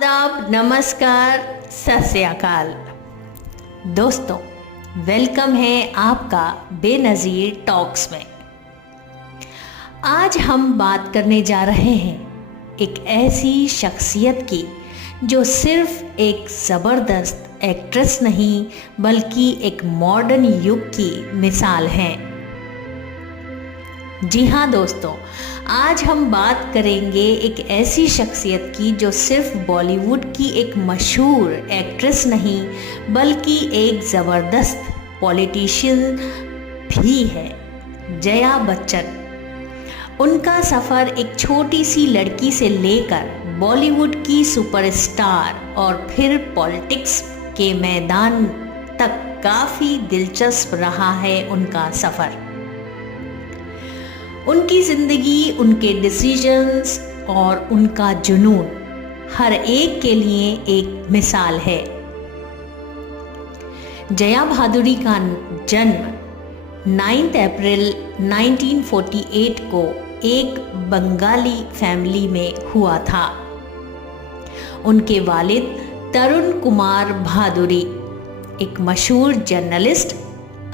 आदाब, नमस्कार, सत श्री अकाल। दोस्तों, वेलकम है आपका बेनज़ीर टॉक्स में। आज हम बात करने जा रहे हैं एक ऐसी शख्सियत की जो सिर्फ एक ज़बरदस्त एक्ट्रेस नहीं बल्कि एक मॉडर्न युग की मिसाल है। जी हाँ दोस्तों, आज हम बात करेंगे एक ऐसी शख्सियत की जो सिर्फ बॉलीवुड की एक मशहूर एक्ट्रेस नहीं बल्कि एक ज़बरदस्त पॉलिटिशियन भी है, जया बच्चन। उनका सफ़र एक छोटी सी लड़की से लेकर बॉलीवुड की सुपरस्टार और फिर पॉलिटिक्स के मैदान तक काफ़ी दिलचस्प रहा है। उनका सफ़र, उनकी ज़िंदगी, उनके डिसीजंस और उनका जुनून हर एक के लिए एक मिसाल है। जया भादुरी का जन्म 9 अप्रैल 1948 को एक बंगाली फैमिली में हुआ था। उनके वालिद तरुण कुमार भादुरी एक मशहूर जर्नलिस्ट,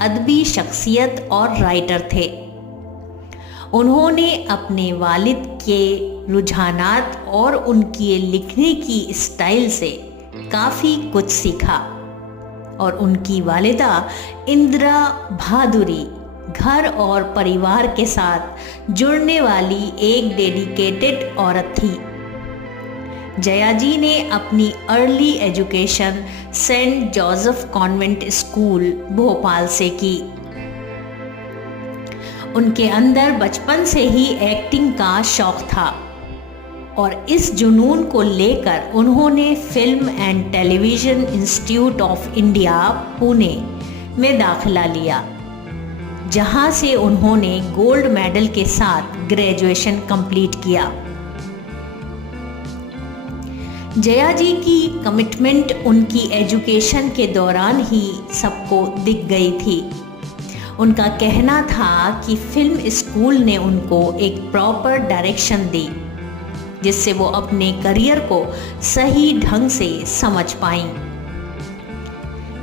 अदबी शख्सियत और राइटर थे। उन्होंने अपने वालिद के रुझानात और उनके लिखने की स्टाइल से काफ़ी कुछ सीखा और उनकी वालिदा इंदिरा भादुरी घर और परिवार के साथ जुड़ने वाली एक डेडिकेटेड औरत थी। जया जी ने अपनी early education Saint Joseph convent school Bhopal से की। उनके अंदर बचपन से ही एक्टिंग का शौक था और इस जुनून को लेकर उन्होंने film and television institute of India Pune में दाखिला लिया, जहां से उन्होंने गोल्ड मेडल के साथ ग्रेजुएशन कंप्लीट किया। जया जी की कमिटमेंट उनकी एजुकेशन के दौरान ही सबको दिख गई थी। उनका कहना था कि फिल्म स्कूल ने उनको एक प्रॉपर डायरेक्शन दी, जिससे वो अपने करियर को सही ढंग से समझ पाईं।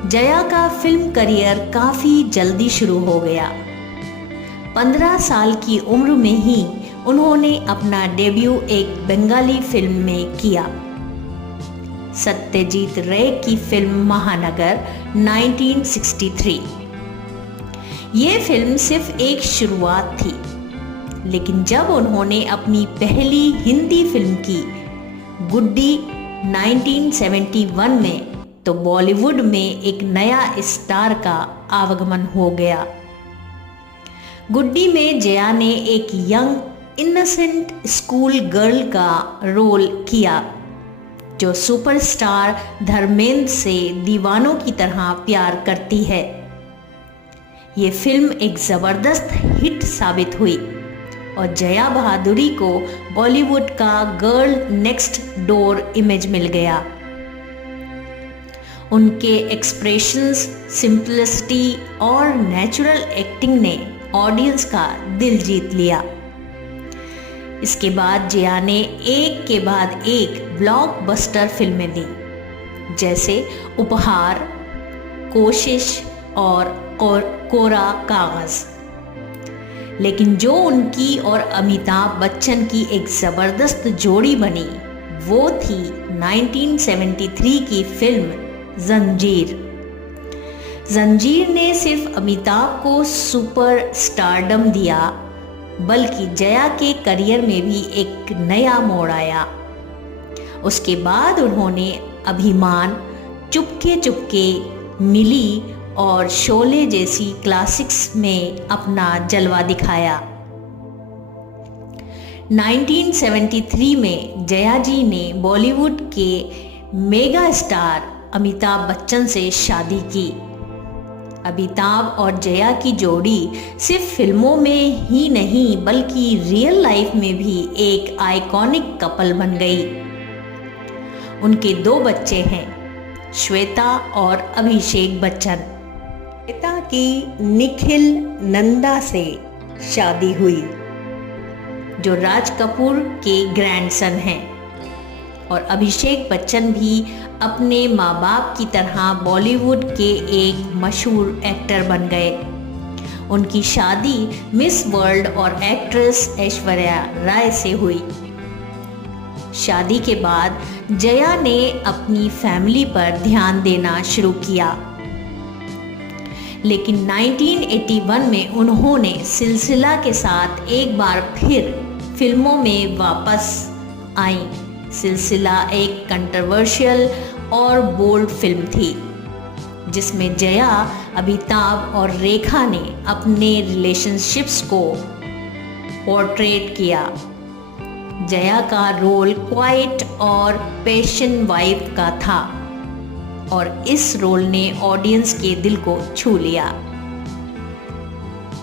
जया का फिल्म करियर काफ़ी जल्दी शुरू हो गया। 15 साल की उम्र में ही उन्होंने अपना डेब्यू एक बंगाली फिल्म में किया, सत्यजीत रे की फिल्म महानगर 1963। ये फिल्म सिर्फ एक शुरुआत थी, लेकिन जब उन्होंने अपनी पहली हिंदी फिल्म की गुड्डी 1971 में, तो बॉलीवुड में एक नया स्टार का आगमन हो गया। गुड्डी में जया ने एक यंग इनोसेंट स्कूल गर्ल का रोल किया, जो सुपरस्टार धर्मेंद्र से दीवानों की तरह प्यार करती है। ये फिल्म एक ज़बरदस्त हिट साबित हुई और जया बहादुरी को बॉलीवुड का गर्ल नेक्स्ट डोर इमेज मिल गया। उनके एक्सप्रेशंस, सिंपलिसिटी और नेचुरल एक्टिंग ने ऑडियंस का दिल जीत लिया। इसके बाद जया ने एक के बाद एक ब्लॉकबस्टर फिल्में दी, जैसे उपहार, कोशिश और कोरा कागज। लेकिन जो उनकी और अमिताभ बच्चन की एक ज़बरदस्त जोड़ी बनी, वो थी 1973 की फिल्म जंजीर। जंजीर ने सिर्फ अमिताभ को सुपर स्टारडम दिया, बल्कि जया के करियर में भी एक नया मोड़ आया। उसके बाद उन्होंने अभिमान, चुपके चुपके, मिली और शोले जैसी क्लासिक्स में अपना जलवा दिखाया। 1973 में जया जी ने बॉलीवुड के मेगा स्टार अमिताभ बच्चन से शादी की। अमिताभ और जया की जोड़ी सिर्फ फिल्मों में ही नहीं बल्कि रियल लाइफ में भी एक आइकॉनिक कपल बन गई। उनके 2 बच्चे हैं, श्वेता और अभिषेक बच्चन। श्वेता की निखिल नंदा से शादी हुई, जो राज कपूर के ग्रैंडसन हैं। और अभिषेक बच्चन भी अपने माँ बाप की तरह बॉलीवुड के एक मशहूर एक्टर बन गए। उनकी शादी मिस वर्ल्ड और एक्ट्रेस ऐश्वर्या राय से हुई। शादी के बाद जया ने अपनी फैमिली पर ध्यान देना शुरू किया, लेकिन 1981 में उन्होंने सिलसिला के साथ एक बार फिर फिल्मों में वापस आई। सिलसिला एक कंट्रोवर्शियल और बोल्ड फिल्म थी, जिसमें जया, अमिताभ और रेखा ने अपने रिलेशनशिप्स को पोर्ट्रेट किया। जया का रोल क्वाइट और पेशेंट वाइफ का था और इस रोल ने ऑडियंस के दिल को छू लिया।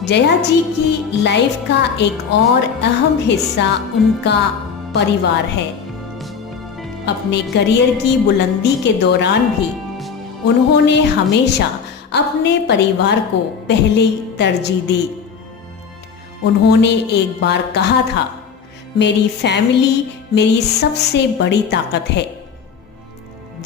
जया जी की लाइफ का एक और अहम हिस्सा उनका परिवार है। अपने करियर की बुलंदी के दौरान भी उन्होंने हमेशा अपने परिवार को पहले तरजीह दी। उन्होंने एक बार कहा था, मेरी फैमिली मेरी सबसे बड़ी ताकत है।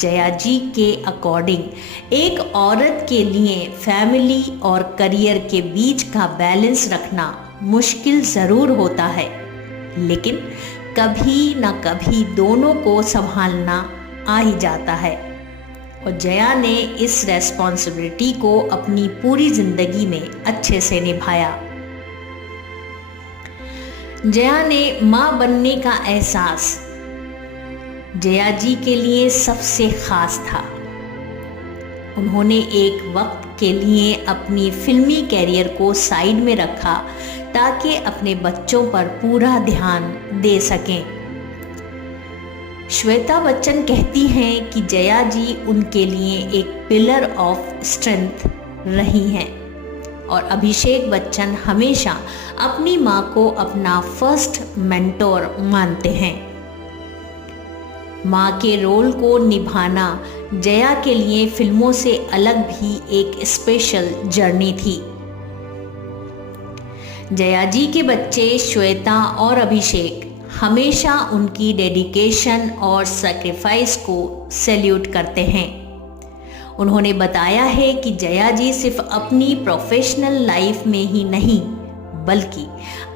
जया जी के अकॉर्डिंग एक औरत के लिए फैमिली और करियर के बीच का बैलेंस रखना मुश्किल ज़रूर होता है, लेकिन कभी ना कभी दोनों को संभालना आ ही जाता है। और जया ने इस रेस्पॉन्सिबिलिटी को अपनी पूरी जिंदगी में अच्छे से निभाया। जया ने माँ बनने का एहसास जया जी के लिए सबसे खास था। उन्होंने एक वक्त के लिए अपनी फिल्मी कैरियर को साइड में रखा ताकि अपने बच्चों पर पूरा ध्यान दे सकें। श्वेता बच्चन कहती हैं कि जया जी उनके लिए एक पिलर ऑफ स्ट्रेंथ रही हैं और अभिषेक बच्चन हमेशा अपनी मां को अपना फर्स्ट मेंटोर मानते हैं। मां के रोल को निभाना जया के लिए फिल्मों से अलग भी एक स्पेशल जर्नी थी। जया जी के बच्चे श्वेता और अभिषेक हमेशा उनकी डेडिकेशन और सैक्रिफाइस को सैल्यूट करते हैं। उन्होंने बताया है कि जया जी सिर्फ अपनी प्रोफेशनल लाइफ में ही नहीं बल्कि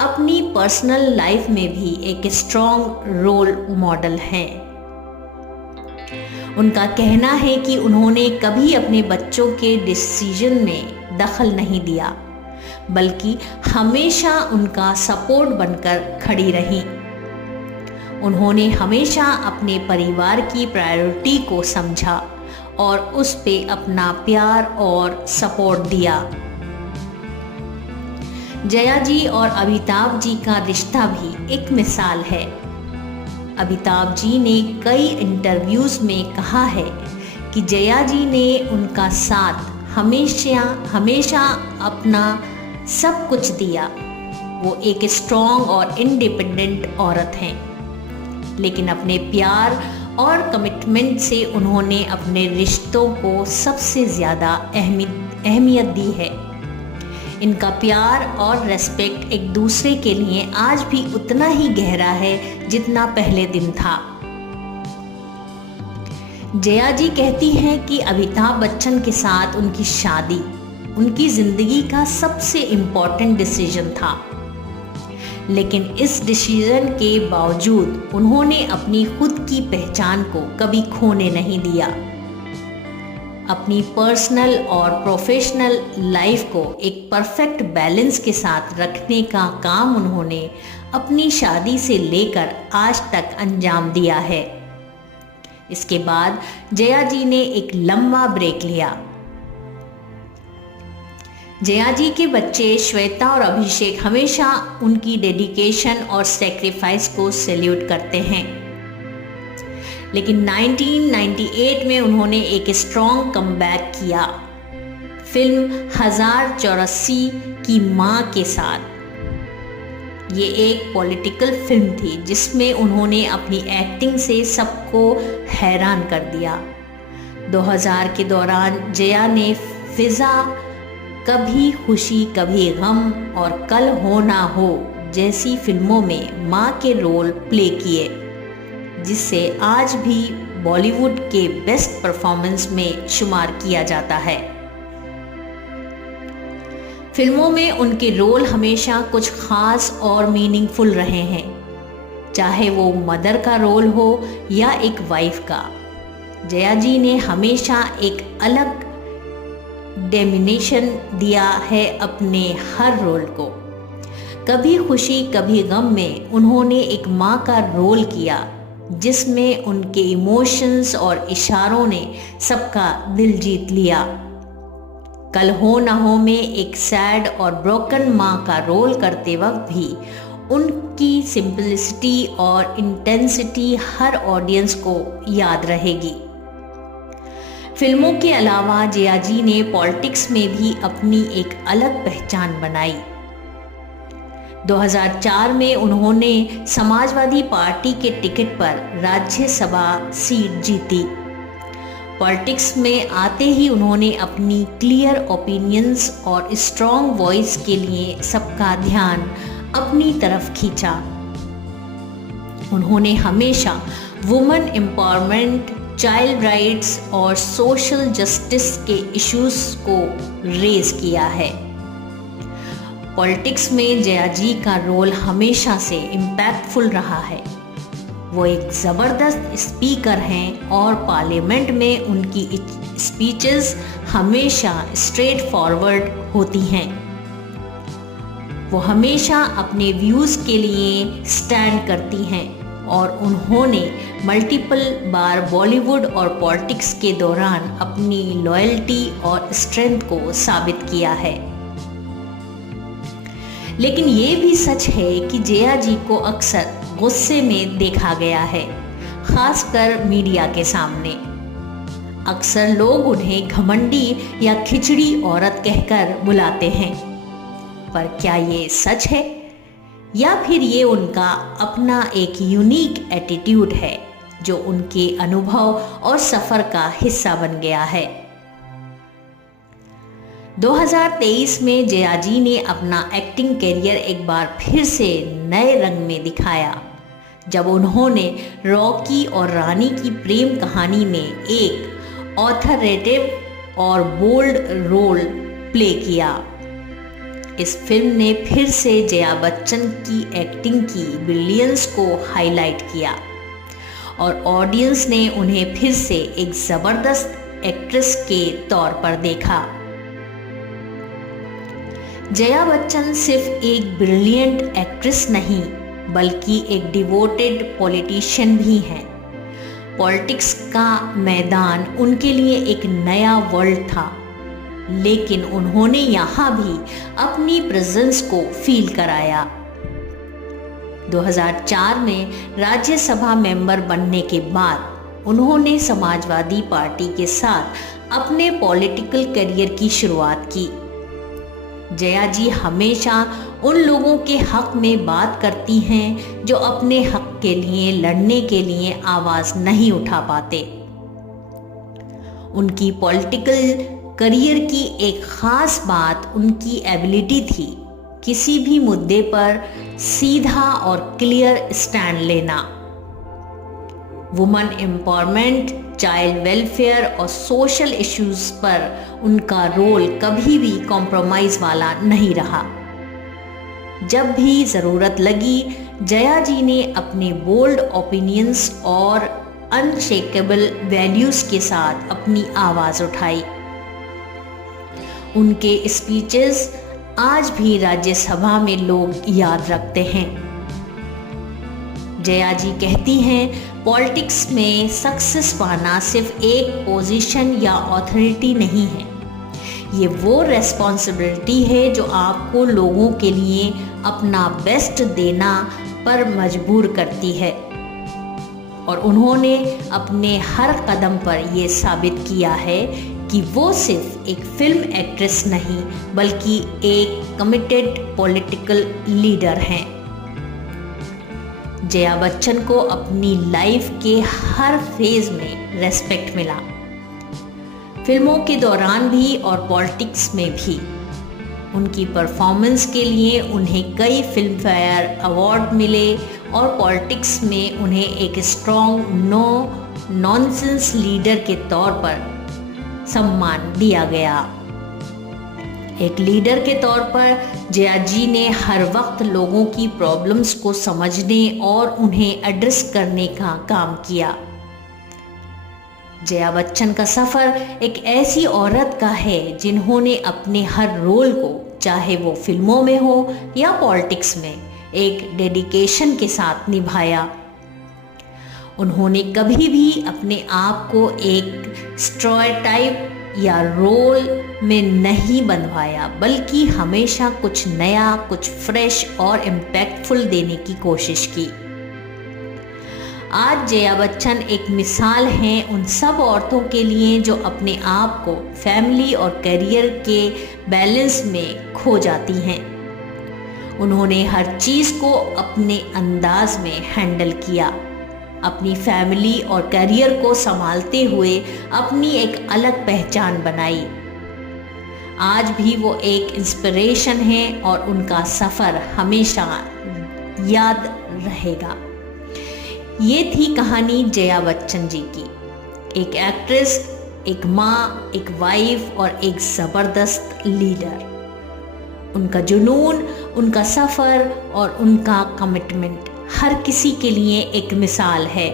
अपनी पर्सनल लाइफ में भी एक स्ट्रॉन्ग रोल मॉडल हैं। उनका कहना है कि उन्होंने कभी अपने बच्चों के डिसीजन में दखल नहीं दिया, बल्कि हमेशा उनका सपोर्ट बनकर खड़ी रहीं। उन्होंने हमेशा अपने परिवार की प्रायोरिटी को समझा और उस पे अपना प्यार और सपोर्ट दिया। जया जी और अमिताभ जी का रिश्ता भी एक मिसाल है। अमिताभ जी ने कई इंटरव्यूज में कहा है कि जया जी ने उनका साथ हमेशा अपना सब कुछ दिया। वो एक स्ट्रॉन्ग और इंडिपेंडेंट औरत हैं, लेकिन अपने प्यार और कमिटमेंट से उन्होंने अपने रिश्तों को सबसे ज़्यादा अहमियत दी है। इनका प्यार और रेस्पेक्ट एक दूसरे के लिए आज भी उतना ही गहरा है जितना पहले दिन था। जया जी कहती हैं कि अमिताभ बच्चन के साथ उनकी शादी उनकी ज़िंदगी का सबसे इम्पॉर्टेंट डिसीजन था, लेकिन इस डिसीजन के बावजूद उन्होंने अपनी खुद की पहचान को कभी खोने नहीं दिया। अपनी पर्सनल और प्रोफेशनल लाइफ को एक परफेक्ट बैलेंस के साथ रखने का काम उन्होंने अपनी शादी से लेकर आज तक अंजाम दिया है। इसके बाद जया जी ने एक लंबा ब्रेक लिया। जया जी के बच्चे श्वेता और अभिषेक हमेशा उनकी डेडिकेशन और सैक्रिफाइस को सैल्यूट करते हैं, लेकिन 1998 में उन्होंने एक स्ट्रॉन्ग कमबैक किया फिल्म 1084 की मां के साथ। ये एक पॉलिटिकल फिल्म थी जिसमें उन्होंने अपनी एक्टिंग से सबको हैरान कर दिया। 2000 के दौरान जया ने फिजा, कभी खुशी कभी गम और कल हो ना हो जैसी फिल्मों में मां के रोल प्ले किए। जिसे आज भी बॉलीवुड के बेस्ट परफॉर्मेंस में शुमार किया जाता है। फिल्मों में उनके रोल हमेशा कुछ खास और मीनिंगफुल रहे हैं, चाहे वो मदर का रोल हो या एक वाइफ का। जया जी ने हमेशा एक अलग डेमिनेशन दिया है अपने हर रोल को। कभी खुशी कभी गम में उन्होंने एक माँ का रोल किया, जिसमें उनके इमोशंस और इशारों ने सबका दिल जीत लिया। कल हो ना हो में एक सैड और ब्रोकन माँ का रोल करते वक्त भी उनकी सिंपलिसिटी और इंटेंसिटी हर ऑडियंस को याद रहेगी। फिल्मों के अलावा जया जी ने पॉलिटिक्स में भी अपनी एक अलग पहचान बनाई। 2004 में उन्होंने समाजवादी पार्टी के टिकट पर राज्यसभा सीट जीती। पॉलिटिक्स में आते ही उन्होंने अपनी क्लियर ओपिनियंस और स्ट्रॉन्ग वॉइस के लिए सबका ध्यान अपनी तरफ खींचा। उन्होंने हमेशा वुमेन एम्पावरमेंट, चाइल्ड राइट्स और सोशल जस्टिस के इश्यूज को रेज किया है। पॉलिटिक्स में जया जी का रोल हमेशा से इम्पैक्टफुल रहा है। वो एक ज़बरदस्त स्पीकर हैं और पार्लियामेंट में उनकी स्पीचेस हमेशा स्ट्रेट फॉरवर्ड होती हैं। वो हमेशा अपने व्यूज़ के लिए स्टैंड करती हैं और उन्होंने मल्टीपल बार बॉलीवुड और पॉलिटिक्स के दौरान अपनी लॉयल्टी और स्ट्रेंथ को साबित किया है। लेकिन ये भी सच है कि जया जी को अक्सर गुस्से में देखा गया है, खासकर मीडिया के सामने। अक्सर लोग उन्हें घमंडी या खिचड़ी औरत कहकर बुलाते हैं, पर क्या ये सच है या फिर ये उनका अपना एक यूनिक एटीट्यूड है जो उनके अनुभव और सफ़र का हिस्सा बन गया है। 2023 में जया जी ने अपना एक्टिंग करियर एक बार फिर से नए रंग में दिखाया, जब उन्होंने रॉकी और रानी की प्रेम कहानी में एक ऑथरेटिव और बोल्ड रोल प्ले किया। इस फिल्म ने फिर से जया बच्चन की एक्टिंग की ब्रिलियंस को हाईलाइट किया और ऑडियंस ने उन्हें फिर से एक ज़बरदस्त एक्ट्रेस के तौर पर देखा। जया बच्चन सिर्फ एक ब्रिलियंट एक्ट्रेस नहीं, बल्कि एक डिवोटेड पॉलिटिशियन भी हैं। पॉलिटिक्स का मैदान उनके लिए एक नया वर्ल्ड था, लेकिन उन्होंने यहाँ भी अपनी प्रेजेंस को फील कराया। 2004 में राज्यसभा मेंबर बनने के बाद उन्होंने समाजवादी पार्टी के साथ अपने पॉलिटिकल करियर की शुरुआत की। जया जी हमेशा उन लोगों के हक में बात करती हैं जो अपने हक के लिए लड़ने के लिए आवाज़ नहीं उठा पाते। उनकी पॉलिटिकल करियर की एक ख़ास बात उनकी एबिलिटी थी किसी भी मुद्दे पर सीधा और क्लियर स्टैंड लेना। वुमेन एम्पावरमेंट, चाइल्ड वेलफेयर और सोशल इश्यूज पर उनका रोल कभी भी कॉम्प्रोमाइज़ वाला नहीं रहा। जब भी ज़रूरत लगी, जया जी ने अपने बोल्ड ओपिनियंस और अनशेकेबल वैल्यूज़ के साथ अपनी आवाज़ उठाई। उनके स्पीचेस आज भी राज्यसभा में लोग याद रखते हैं। जया जी कहती हैं, पॉलिटिक्स में सक्सेस पाना सिर्फ एक पोजीशन या अथॉरिटी नहीं है, ये वो रेस्पॉन्सिबिलिटी है जो आपको लोगों के लिए अपना बेस्ट देना पर मजबूर करती है। और उन्होंने अपने हर कदम पर ये साबित किया है कि वो सिर्फ एक फिल्म एक्ट्रेस नहीं, बल्कि एक कमिटेड पॉलिटिकल लीडर हैं। जया बच्चन को अपनी लाइफ के हर फेज में रेस्पेक्ट मिला, फिल्मों के दौरान भी और पॉलिटिक्स में भी। उनकी परफॉर्मेंस के लिए उन्हें कई फिल्म फेयर अवार्ड मिले और पॉलिटिक्स में उन्हें एक स्ट्रॉन्ग नो नॉनसेंस लीडर के तौर पर सम्मान दिया गया। एक लीडर के तौर पर जया जी ने हर वक्त लोगों की प्रॉब्लम्स को समझने और उन्हें एड्रेस करने का काम किया। जया बच्चन का सफ़र एक ऐसी औरत का है जिन्होंने अपने हर रोल को, चाहे वो फिल्मों में हो या पॉलिटिक्स में, एक डेडिकेशन के साथ निभाया। उन्होंने कभी भी अपने आप को एक स्टेरियोटाइप या रोल में नहीं बनवाया, बल्कि हमेशा कुछ नया, कुछ फ्रेश और इम्पैक्टफुल देने की कोशिश की। आज जया बच्चन एक मिसाल हैं उन सब औरतों के लिए जो अपने आप को फैमिली और करियर के बैलेंस में खो जाती हैं। उन्होंने हर चीज़ को अपने अंदाज में हैंडल किया, अपनी फैमिली और करियर को संभालते हुए अपनी एक अलग पहचान बनाई। आज भी वो एक इंस्पिरेशन है और उनका सफ़र हमेशा याद रहेगा। ये थी कहानी जया बच्चन जी की, एक एक्ट्रेस, एक माँ, एक वाइफ और एक ज़बरदस्त लीडर। उनका जुनून, उनका सफ़र और उनका कमिटमेंट हर किसी के लिए एक मिसाल है।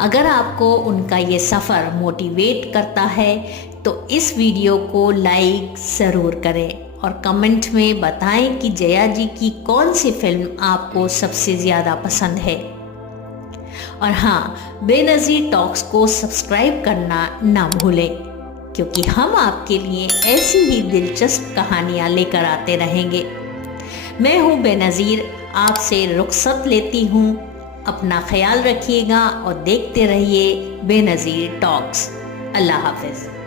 अगर आपको उनका ये सफ़र मोटिवेट करता है तो इस वीडियो को लाइक ज़रूर करें और कमेंट में बताएं कि जया जी की कौन सी फिल्म आपको सबसे ज़्यादा पसंद है। और हाँ, बेनज़ीर टॉक्स को सब्सक्राइब करना ना भूलें, क्योंकि हम आपके लिए ऐसी ही दिलचस्प कहानियाँ लेकर आते रहेंगे। मैं हूँ बेनज़ीर, आपसे रुखसत लेती हूँ। अपना ख्याल रखिएगा और देखते रहिए बेनज़ीर टॉक्स। अल्लाह हाफ़िज़।